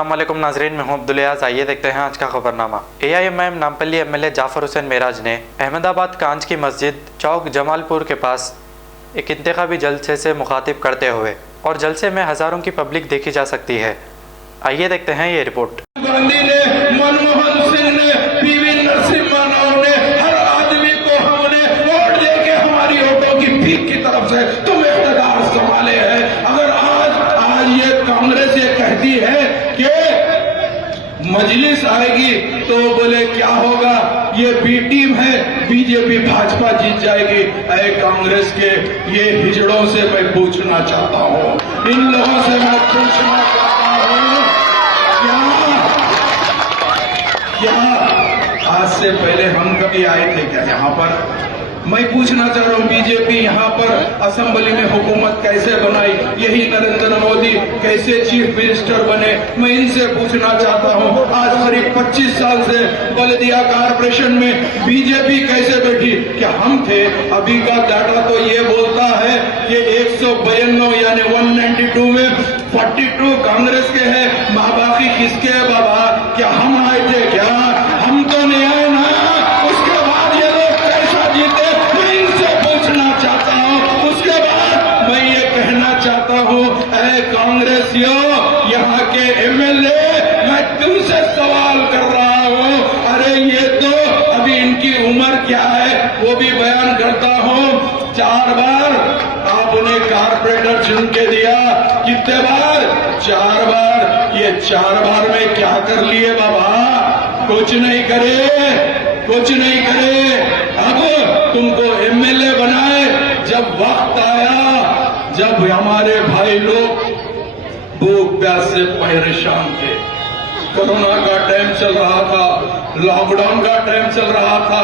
अस्सलाम वालेकुम नाजरीन, मैं हूं अब्दुल-याज़। आइए देखते हैं आज का खबरनामा। AIMIM नामपल्ली MLA जाफर हुसैन मेराज ने अहमदाबाद कांच की मस्जिद चौक जमालपुर के पास एक इंतखाबी जलसे से मुखातिब करते हुए और जलसे में हज़ारों की पब्लिक देखी जा सकती है। आइए देखते हैं ये रिपोर्ट। गांधी ने, मनमोहन सिंह ने, PV नरसिम्हा राव ने, हर आदमी को हमने वोट देके हमारी वोटों की भीख की तरफ से तुम इख्तियार संभाले हैं। अगर आज ये कांग्रेस ये कहती है कि मजलिस आएगी तो बोले क्या होगा, ये बी टीम है, बीजेपी भाजपा जीत जाएगी। ऐ कांग्रेस के ये हिजड़ों से मैं पूछना चाहता हूँ, इन लोगों से मैं पूछना चाहता हूँ, क्या आज से पहले हम कभी आए थे क्या यहाँ पर? मैं पूछना चाह रहा हूँ, बीजेपी यहाँ पर असेंबली में हुकूमत कैसे बनाई, यही नरेंद्र मोदी कैसे चीफ मिनिस्टर बने, मैं इनसे पूछना चाहता हूँ। आज करीब 25 साल से बल्दिया कारपोरेशन में बीजेपी कैसे बैठी? क्या हम थे? अभी का डाटा तो ये बोलता है कि 192 यानी 192 में 42 कांग्रेस के हैं, बाकी किसके है बाबा? क्या हम आए थे क्या? हम तो नहीं आए ना। उसके बाद ये लोग कैसा जीते, मैं इनसे पूछना चाहता हूँ। उसके बाद मैं ये कहना चाहता हूँ, ऐ कांग्रेसियों, यहाँ के MLA, मैं तुमसे सवाल कर रहा हूँ। अरे ये तो अभी इनकी उम्र क्या है वो भी बयान करता हूँ। 4 बार आपने कारपोरेटर चुन के दिया, कितने बार? 4 बार। ये 4 बार में क्या कर लिए बाबा? कुछ नहीं करे, कुछ नहीं करे। अब तुमको MLA बनाए, जब वक्त आया, जब हमारे भाई लोग भूख प्यास से परेशान थे, कोरोना का टाइम चल रहा था, लॉकडाउन का टाइम चल रहा था,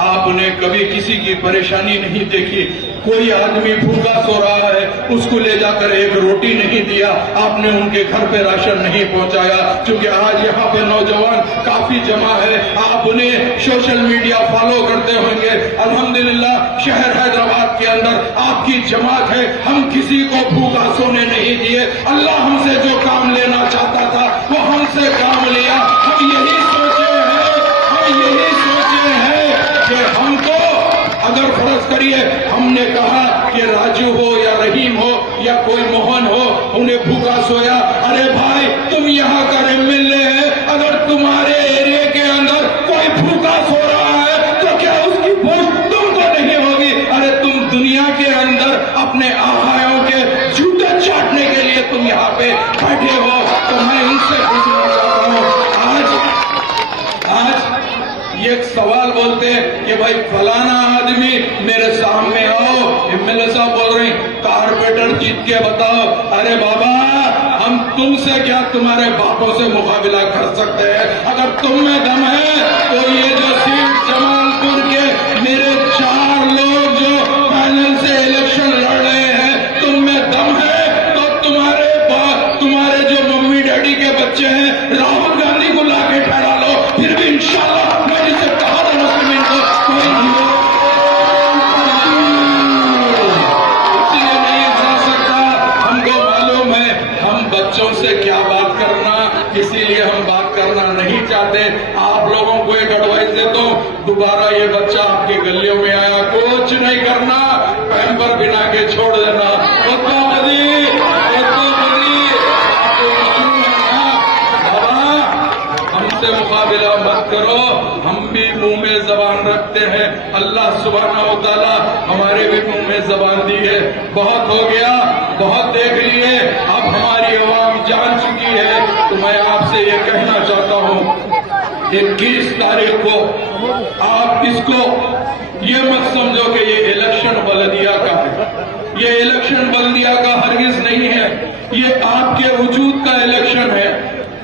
आपने कभी किसी की परेशानी नहीं देखी। कोई आदमी भूखा सो रहा है, उसको ले जाकर एक रोटी नहीं दिया, आपने उनके घर पे राशन नहीं पहुंचाया। क्योंकि आज यहाँ पे नौजवान काफी जमा है, आप उन्हें सोशल मीडिया फॉलो करते होंगे। अल्हम्दुलिल्लाह शहर हैदराबाद के अंदर आपकी जमात है, हम किसी को भूखा सोने नहीं दिए। अल्लाह हमसे जो काम लेना चाहता था वो हमसे काम लिया। हम यही सोचे हैं कि हमको अगर फर्ज करिए हमने कहा कि राजू हो या रहीम हो या कोई मोहन हो, उन्हें भूखा सोया, अरे भाई तुम यहाँ का MLA है, अगर तुम्हारे एरिया के अंदर कोई भूखा सो रहा है तो क्या उसकी भूख तुमको नहीं होगी? अरे तुम दुनिया के अंदर अपने आहायों के जूते चाटने के लिए तुम यहाँ पे बैठे हो। तो मैं इनसे पूछना चाहता हूँ, आज ये एक सवाल बोलते हैं कि भाई फलाना आदमी मेरे सामने आओ, MLA साहब बोल रहे हैं कारपोरेटर जीत के बताओ। अरे बाबा, हम तुमसे क्या तुम्हारे बापों से मुकाबला कर सकते हैं? अगर तुम में दम है तो ये जो सीट जमालपुर के मेरे 4 लोग जो पैनल से इलेक्शन लड़ रहे हैं, तुम में दम है तो तुम्हारे जो मम्मी डैडी के बच्चे हैं, राहुल गांधी को लाके ठहरा लो, फिर भी इंशाल्लाह से क्या बात करना, इसीलिए हम बात करना नहीं चाहते। आप लोगों को एक एडवाइस देता हूं, दोबारा ये बच्चा आपकी गलियों में आया, कुछ नहीं करना, पैम्पर बिना के छोड़ देना। हमसे मुकाबला मत करो, हम भी मुंह में जबान रखते हैं, अल्लाह सुब्हानहू व तआला हमारे भी मुंह में जबान दी है। बहुत हो गया, बहुत देख लिए, अब हमारी आवाम जान चुकी है। तो मैं आपसे ये कहना चाहता हूँ, 21 तारीख को आप इसको ये मत समझो कि ये इलेक्शन बल्दिया का है, ये इलेक्शन बल्दिया का हरगिज नहीं है, ये आपके वजूद का इलेक्शन है,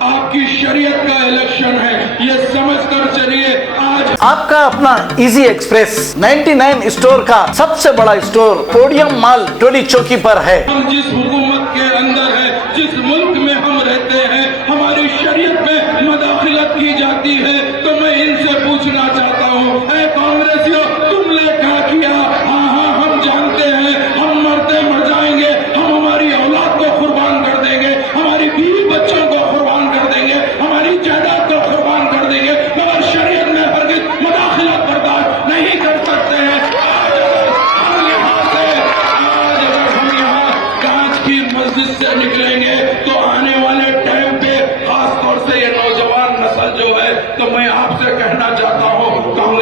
आपकी शरीयत का इलेक्शन है, ये समझ कर चलिए। आज आपका अपना इजी एक्सप्रेस 99 स्टोर का सबसे बड़ा स्टोर पोडियम मॉल टोली चौकी पर है। हम जिस हुकूमत के अंदर है, जिस मुल्क में हम रहते हैं, हमारी शरीयत में मदाखिलत की जाती है। तो मैं इनसे पूछना चाहता हूँ, ऐ कांग्रेसियों, तुमने क्या किया? हाँ, हम जानते हैं, हम मरते मर जाएंगे, हम हमारी औलाद को कुर्बान कर देंगे, हमारी बीवी बच्चों को कुर्बान कर देंगे,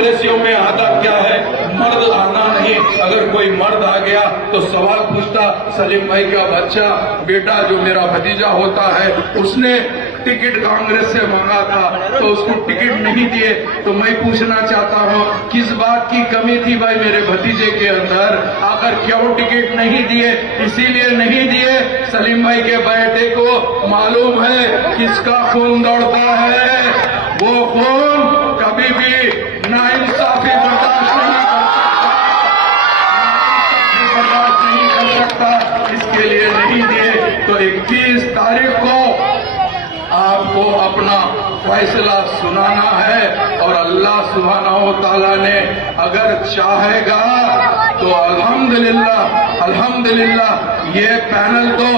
कांग्रेसियों में आता क्या है, मर्द आना नहीं। अगर कोई मर्द आ गया तो सवाल पूछता, सलीम भाई का बच्चा बेटा जो मेरा भतीजा होता है उसने टिकट कांग्रेस से मांगा था तो उसको टिकट नहीं दिए। तो मैं पूछना चाहता हूँ किस बात की कमी थी भाई मेरे भतीजे के अंदर, आकर क्यों टिकट नहीं दिए? इसीलिए नहीं दिए सलीम भाई के बेटे को मालूम है किसका खून दौड़ता है, वो खून कभी भी नाइंसाफी बर्दाश्त नहीं कर सकता, इसके लिए नहीं दिए। तो 21 तारीख को आपको अपना फैसला सुनाना है और अल्लाह सुब्हानहू व तआला ने अगर चाहेगा तो अल्हम्दुलिल्लाह अल्हम्दुलिल्लाह ये पैनल तो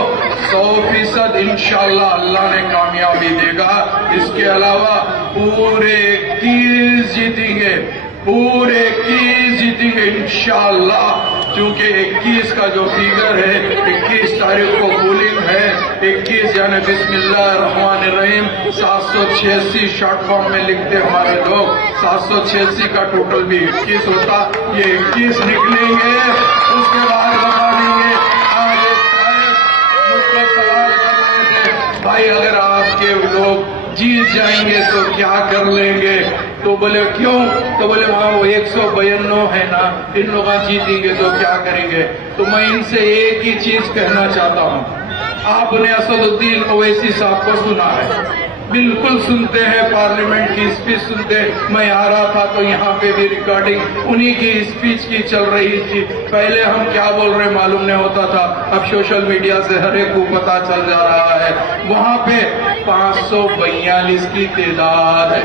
100% इंशाअल्लाह अल्लाह ने कामयाबी देगा। इसके अलावा पूरे 21 जीतेंगे, पूरे 21 जीतेंगे इंशाअल्लाह, क्योंकि 21 का जो फिगर है 21 तारीख को पोलिंग है। 21 यानी बिस्मिल्लाहिर्रहमानिर्रहीम 786 शॉर्ट फॉर्म में लिखते हमारे लोग, 786 का टोटल भी 21 होता, ये 21 निकलेंगे। उसके बाद बता देंगे आज मुझको सवाल कर रहे थे भाई अगर आपके लोग जीत जाएंगे तो क्या कर लेंगे? तो बोले क्यों? तो बोले वहाँ वो 192 है ना, इन लोग जीतेंगे तो क्या करेंगे? तो मैं इनसे एक ही चीज कहना चाहता हूँ, आपने असदुद्दीन ओवैसी साहब को सुना है, बिल्कुल सुनते हैं, पार्लियामेंट की स्पीच सुनते। मैं आ रहा था तो यहाँ पे भी रिकॉर्डिंग उन्हीं की स्पीच की चल रही थी। पहले हम क्या बोल रहे मालूम नहीं होता था, अब सोशल मीडिया से हर एक को पता चल जा रहा है। वहाँ पे 542 की तादाद है,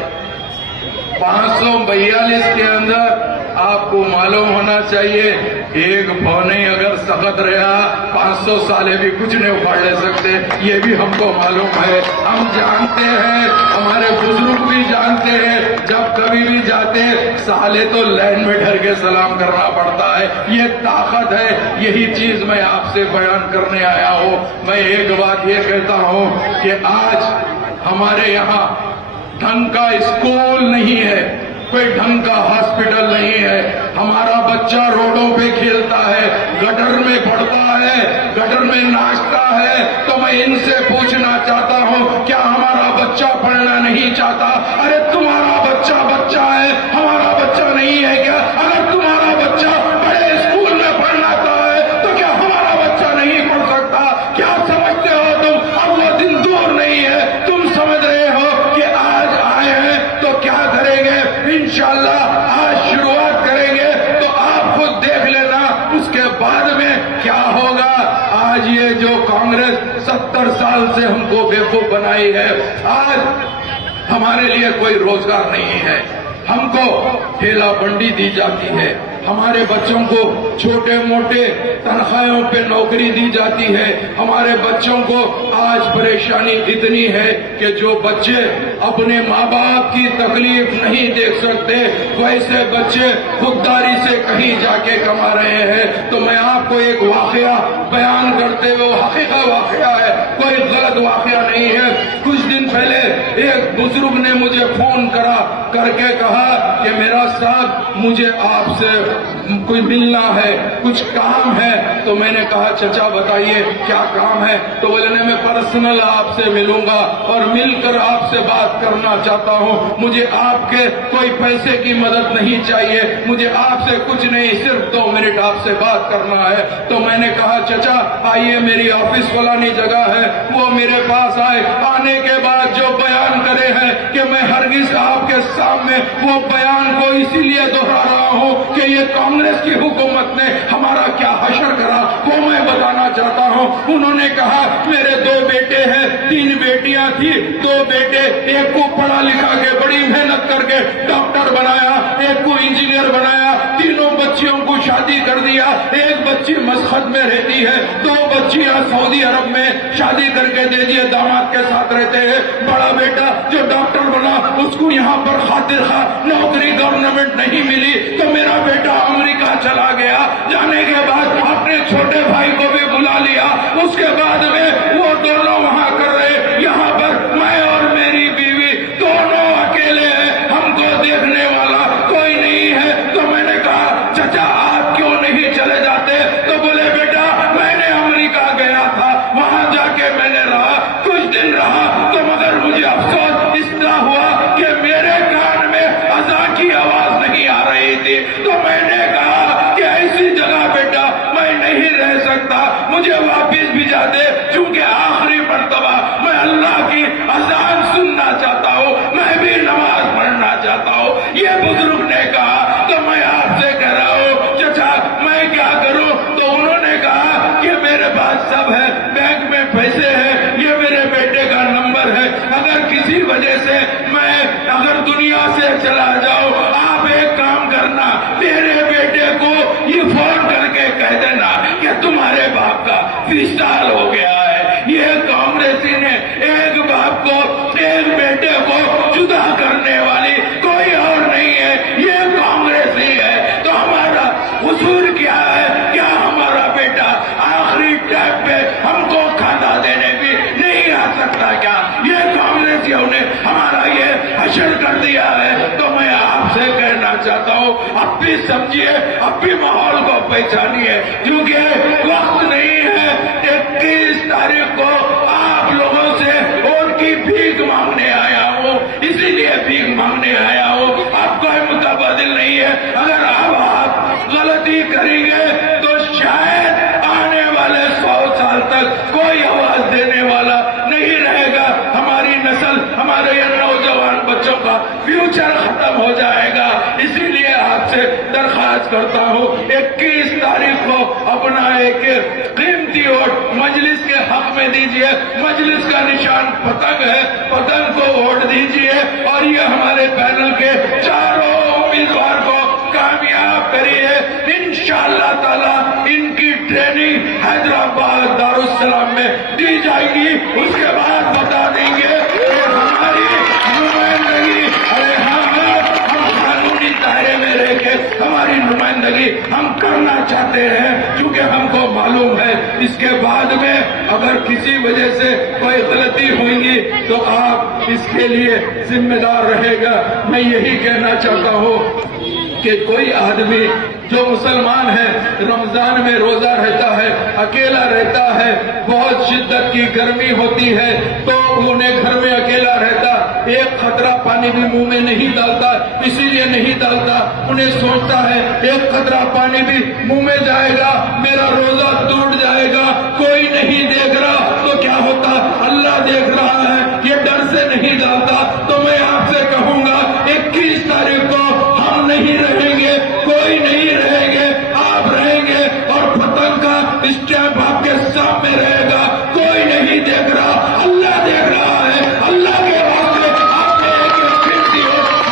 542 के अंदर आपको मालूम होना चाहिए एक पौने अगर सख्त रहा 500 साले भी कुछ नहीं उखाड़ ले सकते, ये भी हमको मालूम है। हम जानते हैं, हमारे बुजुर्ग भी जानते हैं, जब कभी भी जाते साले तो लाइन में डर के सलाम करना पड़ता है, ये ताकत है। यही चीज मैं आपसे बयान करने आया हूँ। मैं एक बात ये कहता हूँ कि आज हमारे यहाँ ढंग का स्कूल नहीं है, कोई ढंग का हॉस्पिटल नहीं है, हमारा बच्चा रोडों पे खेलता है, गटर में पड़ता है, गटर में नाचता है। तो मैं इनसे पूछना चाहता हूँ क्या हमारा बच्चा पढ़ना नहीं चाहता? अरे तुम्हारा बच्चा बच्चा है, हमारा बच्चा नहीं है क्या? अगर तुम्हारा बच्चा बड़े स्कूल में पढ़ना चाहता है तो क्या हमारा बच्चा नहीं पढ़ सकता? क्या समझते हो तुम? अब वो दिन दूर नहीं है, तुम समझ रहे हो कि आज आए हैं तो क्या करेंगे? इंशाअल्लाह आज शुरुआत करेंगे तो आप खुद देख लेना उसके बाद में क्या होगा। आज ये जो कांग्रेस 70 साल से हमको बेवकूफ बनाई है, आज हमारे लिए कोई रोजगार नहीं है, हमको ठेला बंडी दी जाती है, हमारे बच्चों को छोटे मोटे तनख्वाहों पे नौकरी दी जाती है। हमारे बच्चों को आज परेशानी इतनी है कि जो बच्चे अपने माँ बाप की तकलीफ नहीं देख सकते, वैसे बच्चे खुददारी से कहीं जाके कमा रहे हैं। तो मैं आपको एक वाकया बयान करते हुए, हकीकत वाकया है, कोई गलत वाकया नहीं है। कुछ दिन पहले एक बुजुर्ग ने मुझे फोन करके कहा कि मेरा साहब मुझे आपसे कोई मिलना है, कुछ काम है। तो मैंने कहा चचा बताइए क्या काम है? तो बोले मैं पर्सनल आपसे मिलूंगा और मिलकर आपसे बात करना चाहता हूँ, मुझे आपके कोई पैसे की मदद नहीं चाहिए, मुझे आपसे कुछ नहीं, सिर्फ 2 मिनट आपसे बात करना है। तो मैंने कहा चचा आइए, मेरी ऑफिस फलानी जगह है। वो मेरे पास आए, आने के बाद जो बयान करे हैं कि मैं हरगिज आपके सामने वो बयान को इसीलिए दोहरा रहा हूँ कि ये कांग्रेस की हुकूमत ने हमारा क्या हशर करा वो मैं बताना चाहता हूँ। उन्होंने कहा मेरे 2 बेटे हैं, 3 बेटियां थी, 2 बेटे, एक को पढ़ा लिखा के बड़ी मेहनत करके डॉक्टर बनाया, एक को इंजीनियर बनाया, तीनों बच्चियों को शादी कर दिया, एक बच्ची मस्कत में रहती है, 2 बच्चियां सऊदी अरब में शादी करके दे दिए, दामाद के साथ रहते हैं। बड़ा बेटा जो डॉक्टर बना उसको यहाँ पर खातिर खा नौकरी गवर्नमेंट नहीं मिली तो मेरा बेटा अमेरिका चला गया। जाने के बाद अपने छोटे भाई को भी बुला लिया, उसके बाद में वो दोनों वहाँ कर रहे, यहाँ पर मैं और मेरी बीवी दोनों अकेले हैं, हमको देखने वाला कोई नहीं 26 साल हो गया है। ये कांग्रेसी ने एक बाप को एक बेटे को जुदा करने वाली कोई और नहीं है, ये कांग्रेसी है। तो हमारा कसूर क्या है? क्या हमारा बेटा आखिरी टाइम पे हमको खाता देने भी नहीं आ सकता क्या? ये कांग्रेसियों ने हमारा ये हशर कर दिया है। तो मैं आपसे कहना चाहता हूँ, अब भी समझिए, अब भी माहौल को पहचानिए, क्योंकि वक्त नहीं है। 21 तारीख को आप लोगों से वोट की भीख मांगने आया हूँ, इसीलिए भीख मांगने आया हूँ। अब कोई मुतबादिल नहीं है। अगर अब आप गलती करेंगे तो शायद आने वाले 100 साल तक कोई आवाज देने वाला नहीं रहेगा। हमारी नस्ल, हमारे ये नौजवान बच्चों का फ्यूचर खत्म हो जाएगा। इसीलिए आपसे दरख्वास्त करता हूँ, 21 तारीख को अपना एक कीमती वोट मजलिस के हक में दीजिए। मजलिस का निशान पतंग है, पतंग को वोट दीजिए और ये हमारे पैनल के चारों उम्मीदवार को कामयाब करिए। इंशाअल्लाह ताला इनकी ट्रेनिंग हैदराबाद दारुस्सलाम में दी जाएगी। उसके बाद बता देंगे कि हमारी नुमाइंदगी, अरे हम कानूनी दायरे में रह के हमारी नुमाइंदगी हम करना चाहते हैं, क्योंकि हमको मालूम है इसके बाद में अगर किसी वजह से कोई गलती होगी तो आप इसके लिए जिम्मेदार रहेगा। मैं यही कहना चाहता हूँ कि कोई आदमी जो मुसलमान है, रमजान में रोजा रहता है, अकेला रहता है, बहुत शिद्दत की गर्मी होती है, तो उन्हें घर में अकेला रहता, एक खतरा पानी भी मुंह में नहीं डालता, इसीलिए नहीं डालता। उन्हें सोचता है एक खतरा पानी भी मुंह में जाएगा, मेरा रोजा टूट जाएगा, कोई नहीं देख रहा तो क्या होता, अल्लाह देख रहा है, ये डर से नहीं डालता। तो मैं आपसे कहूंगा 21 तारीख को हम नहीं रहेंगे, कोई नहीं रहेंगे, आप रहेंगे और पतंग का स्टैंप आपके सामने रहेगा। कोई नहीं देख रहा, अल्लाह देख रहा है। अल्लाह के वास्ते आपने एक कीमती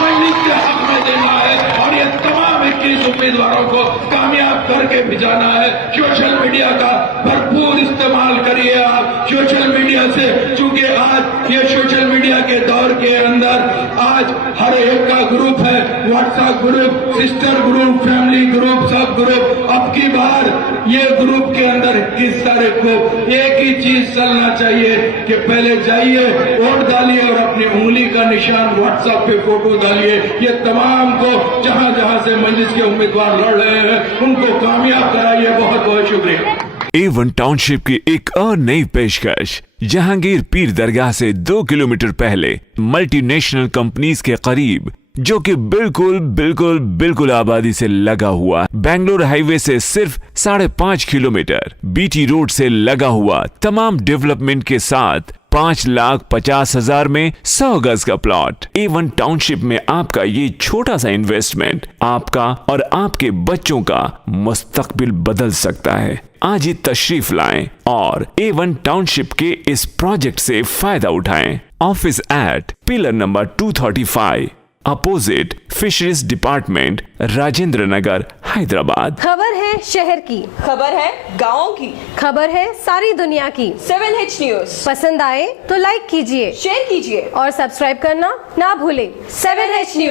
मजलिस के हक में देना है और ये तमाम 21 उम्मीदवारों को कामयाब करके भिजाना है। सोशल मीडिया का भरपूर इस्तेमाल करिए आप सोशल मीडिया से, क्योंकि आज ये सोशल मीडिया के दौर के अंदर आज हर एक का ग्रुप है, WhatsApp group, sister group, family group, सब ग्रुप। अब की बार ये ग्रुप के अंदर 21 तारीख को एक ही चीज चलना चाहिए कि पहले जाइए, वोट डालिए और अपनी उंगली का निशान व्हाट्सएप पे फोटो डालिए। ये तमाम को जहां जहां से मजलिस के उम्मीदवार लड़ रहे हैं उनको कामयाब कराइए। बहुत बहुत शुक्रिया। A1 टाउनशिप की एक और नई पेशकश, जहांगीर पीर दरगाह से 2 किलोमीटर पहले मल्टीनेशनल कंपनीज के करीब, जो कि बिल्कुल आबादी से लगा हुआ, बेंगलोर हाईवे से सिर्फ 5.5 किलोमीटर, बीटी रोड से लगा हुआ, तमाम डेवलपमेंट के साथ 5,50,000 में 100 गज का प्लॉट। A1 टाउनशिप में आपका ये छोटा सा इन्वेस्टमेंट आपका और आपके बच्चों का मुस्तकबिल बदल सकता है। आज ही तशरीफ लाएं और A1 टाउनशिप के इस प्रोजेक्ट से फायदा उठाएं। Office at pillar number 235 opposite fisheries department, Rajendra Nagar, Hyderabad. खबर है शहर की, खबर है गाँव की, खबर है सारी दुनिया की। 7H न्यूज पसंद आए तो लाइक कीजिए, शेयर कीजिए और सब्सक्राइब करना ना भूलें। 7H news.